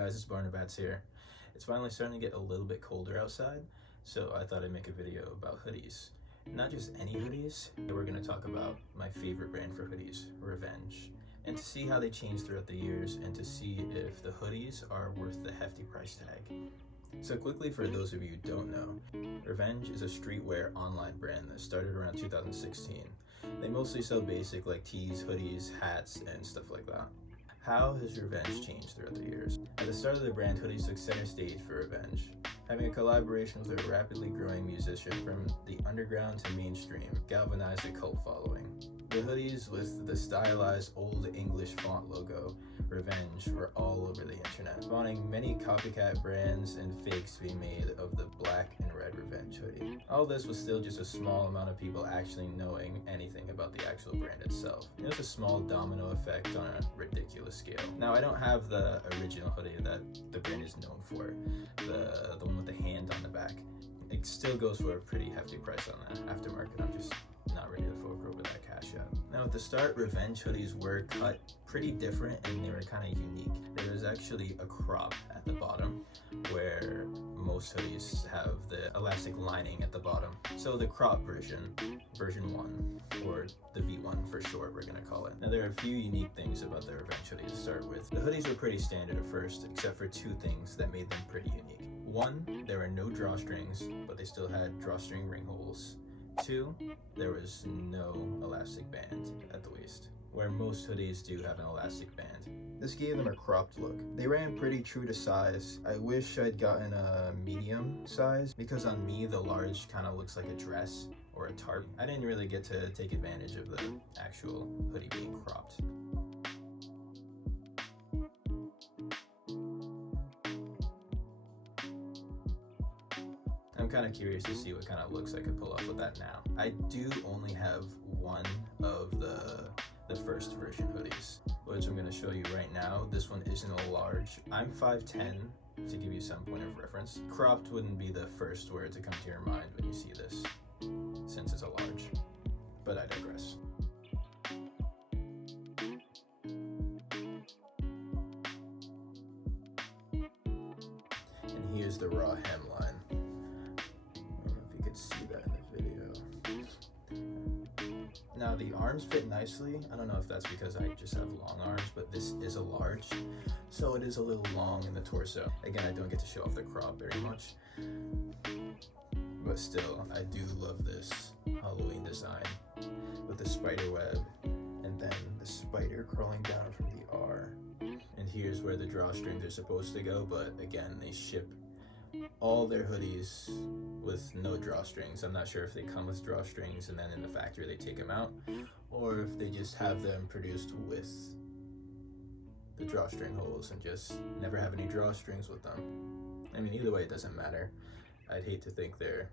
guys, it's Barnabats here. It's finally starting to get a little bit colder outside, so I thought I'd make a video about hoodies. Not just any hoodies, we're going to talk about my favorite brand for hoodies, Revenge, and to see how they change throughout the years and to see if the hoodies are worth the hefty price tag. So quickly, for those of you who don't know, Revenge is a streetwear online brand that started around 2016. They mostly sell basic like tees, hoodies, hats, and stuff like that. How has Revenge changed throughout the years? At the start of the brand, hoodies took center stage for Revenge, having a collaboration with a rapidly growing musician from the underground to mainstream, galvanized a cult following. The hoodies with the stylized Old English font logo, Revenge, were all over the internet, spawning many copycat brands and fakes to be made of the black and red Revenge hoodie. All this was still just a small amount of people actually knowing anything about the actual brand itself. It was a small domino effect on a ridiculous scale. Now, I don't have the original hoodie that the brand is known for, the one with the hand on the back. It still goes for a pretty hefty price on that aftermarket. I'm just not ready to fork over that cash yet. Now, at the start, Revenge hoodies were cut pretty different and they were kind of unique. There was actually a crop at the bottom where most hoodies have the elastic lining at the bottom. So the crop version 1, or the V1 for short, we're gonna call it. Now, there are a few unique things about the Revenge hoodie to start with. The hoodies were pretty standard at first, except for two things that made them pretty unique. One, there were no drawstrings, but they still had drawstring ring holes. Two, there was no elastic band at the waist, where most hoodies do have an elastic band. This gave them a cropped look. They ran pretty true to size. I wish I'd gotten a medium size, because on me the large kind of looks like a dress or a tarp. I didn't really get to take advantage of the actual hoodie being cropped. I'm kind of curious to see what kind of looks I could pull off with that now. I do only have one of the first version hoodies, which I'm going to show you right now. This one isn't a large. I'm 5'10", to give you some point of reference. Cropped wouldn't be the first word to come to your mind when you see this, since it's a large, but I digress. And here's the raw hemline. See that in the video. Now, the arms fit nicely. I don't know if that's because I just have long arms, but this is a large, so it is a little long in the torso. Again, I don't get to show off the crop very much, but still, I do love this Halloween design with the spider web and then the spider crawling down from the R. And here's where the drawstrings are supposed to go, but again, they ship all their hoodies with no drawstrings. I'm not sure if they come with drawstrings and then in the factory they take them out, or if they just have them produced with the drawstring holes and just never have any drawstrings with them. I mean, either way, it doesn't matter. I'd hate to think they're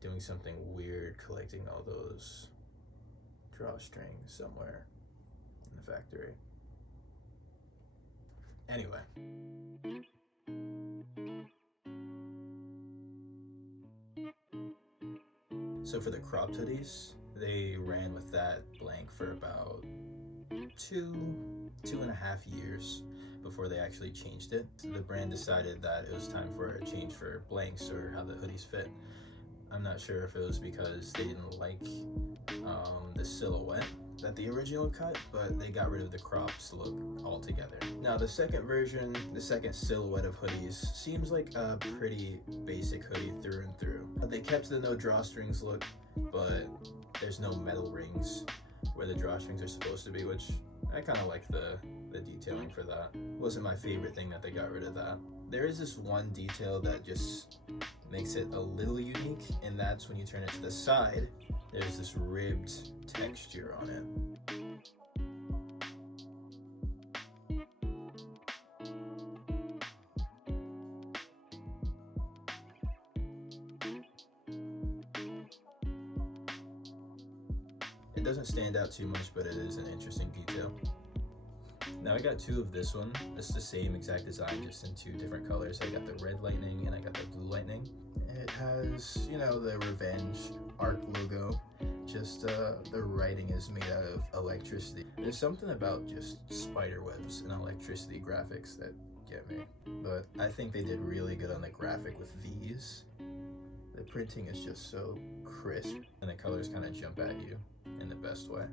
doing something weird collecting all those drawstrings somewhere in the factory. Anyway. So for the cropped hoodies, they ran with that blank for about 2.5 years before they actually changed it. The brand decided that it was time for a change for blanks or how the hoodies fit. I'm not sure if it was because they didn't like the silhouette that the original cut, but they got rid of the cropped look altogether. Now, the second version, the second silhouette of hoodies, seems like a pretty basic hoodie through and through. They kept the no drawstrings look, but there's no metal rings where the drawstrings are supposed to be, which I kind of like the detailing for that. Wasn't my favorite thing that they got rid of that. There is this one detail that just makes it a little unique, and that's when you turn it to the side, there's this ribbed texture on it. It doesn't stand out too much, but it is an interesting detail. Now, I got two of this one. It's the same exact design, just in two different colors. I got the red lightning and I got the blue lightning. It has, you know, the Revenge arc logo Just the writing is made out of electricity. There's something about just spider webs and electricity graphics that get me. But I think they did really good on the graphic with these. The printing is just so crisp and the colors kind of jump at you in the best way.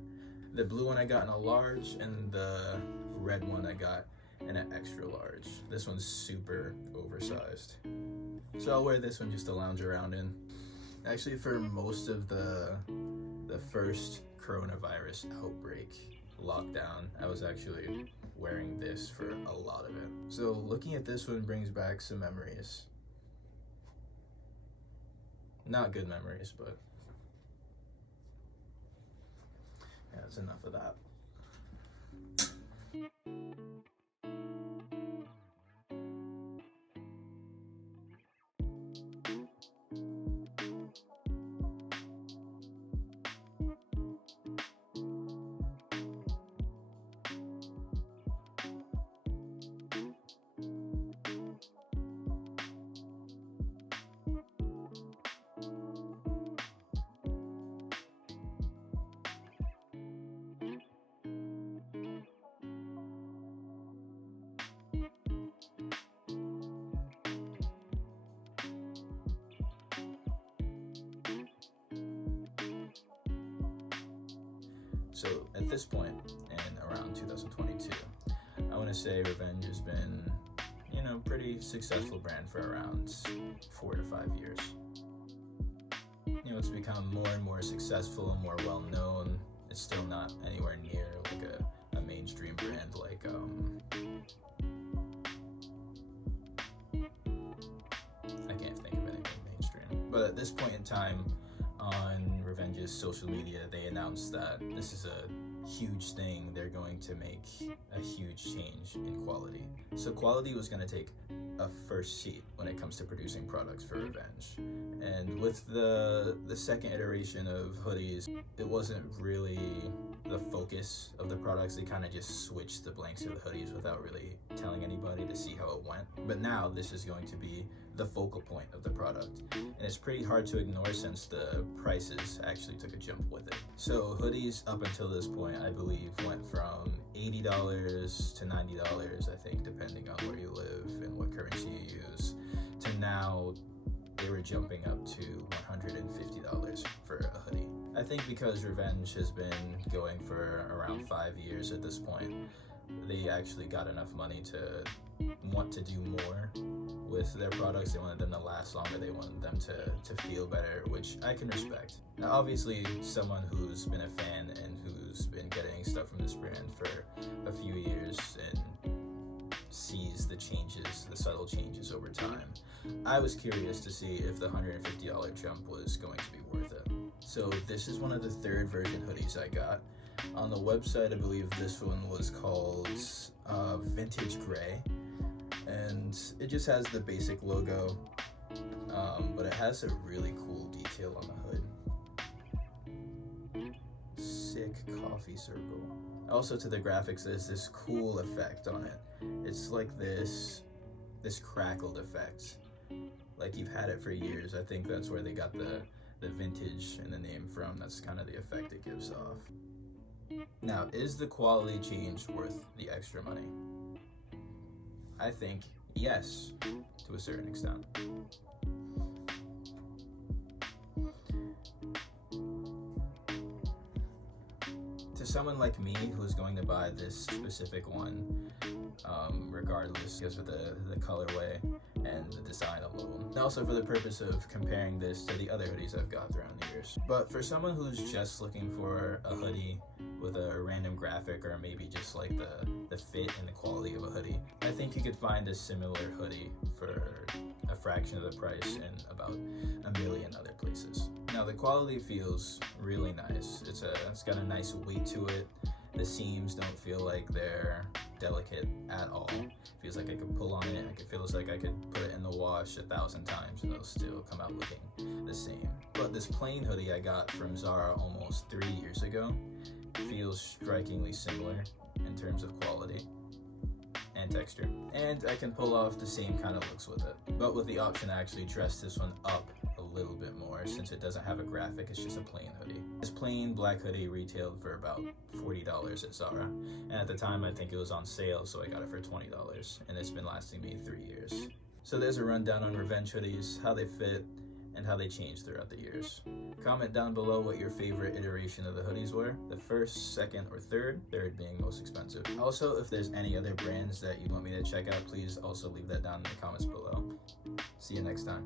The blue one I got in a large and the red one I got in an extra large. This one's super oversized. So I'll wear this one just to lounge around in. Actually, for most of the first coronavirus outbreak lockdown, I was actually wearing this for a lot of it. So looking at this one brings back some memories. Not good memories, but yeah, that's enough of that. So at this point, in around 2022, I want to say Revenge has been, pretty successful brand for around 4 to 5 years. It's become more and more successful and more well known. It's still not anywhere near like a mainstream brand like I can't think of anything mainstream. But at this point in time, on Revenge's social media, they announced that this is a huge thing. They're going to make a huge change in quality. So quality was going to take a first seat when it comes to producing products for Revenge. And with the second iteration of Hoodies, it wasn't really the focus of the products. They kind of just switched the blanks of the hoodies without really telling anybody to see how it went. But now this is going to be the focal point of the product. And it's pretty hard to ignore since the prices actually took a jump with it. So hoodies up until this point, I believe, went from $80 to $90, I think, depending on where you live and what currency you use, to now they were jumping up to $150 for a hoodie. I think because Revenge has been going for around 5 years at this point, they actually got enough money to want to do more with their products. They wanted them to last longer. They wanted them to feel better, which I can respect. Now, obviously, someone who's been a fan and who's been getting stuff from this brand for a few years and sees the changes, the subtle changes over time, I was curious to see if the $150 jump was going to be worth it. So this is one of the third version hoodies I got. On the website, I believe this one was called Vintage Gray, and it just has the basic logo, but it has a really cool detail on the hood. Sick coffee circle. Also, to the graphics, there's this cool effect on it. It's like this crackled effect, like you've had it for years. I think that's where they got the vintage and the name from. That's kind of the effect it gives off. Now, is the quality change worth the extra money? I think yes, to a certain extent. To someone like me who's going to buy this specific one, regardless because of the colorway and the design alone, and also for the purpose of comparing this to the other hoodies I've got throughout the years. But for someone who's just looking for a hoodie with a random graphic, or maybe just like the fit and the quality of a hoodie, I think you could find a similar hoodie for a fraction of the price in about a million other places. Now, the quality feels really nice. It's got a nice weight to it. The seams don't feel like they're delicate at all. It feels like I could pull on it. It feels like I could put it in the wash 1,000 times and it'll still come out looking the same. But this plain hoodie I got from Zara almost 3 years ago feels strikingly similar in terms of quality and texture. And I can pull off the same kind of looks with it, but with the option to actually dress this one up a little bit more since it doesn't have a graphic, it's just a plain hoodie. This plain black hoodie retailed for about $40 at Zara, and at the time I think it was on sale, so I got it for $20, and it's been lasting me 3 years. So there's a rundown on revenge hoodies, how they fit, and how they change throughout the years. Comment down below what your favorite iteration of the hoodies were, the first, second, or third being most expensive. Also, if there's any other brands that you want me to check out, please also leave that down in the comments below. See you next time.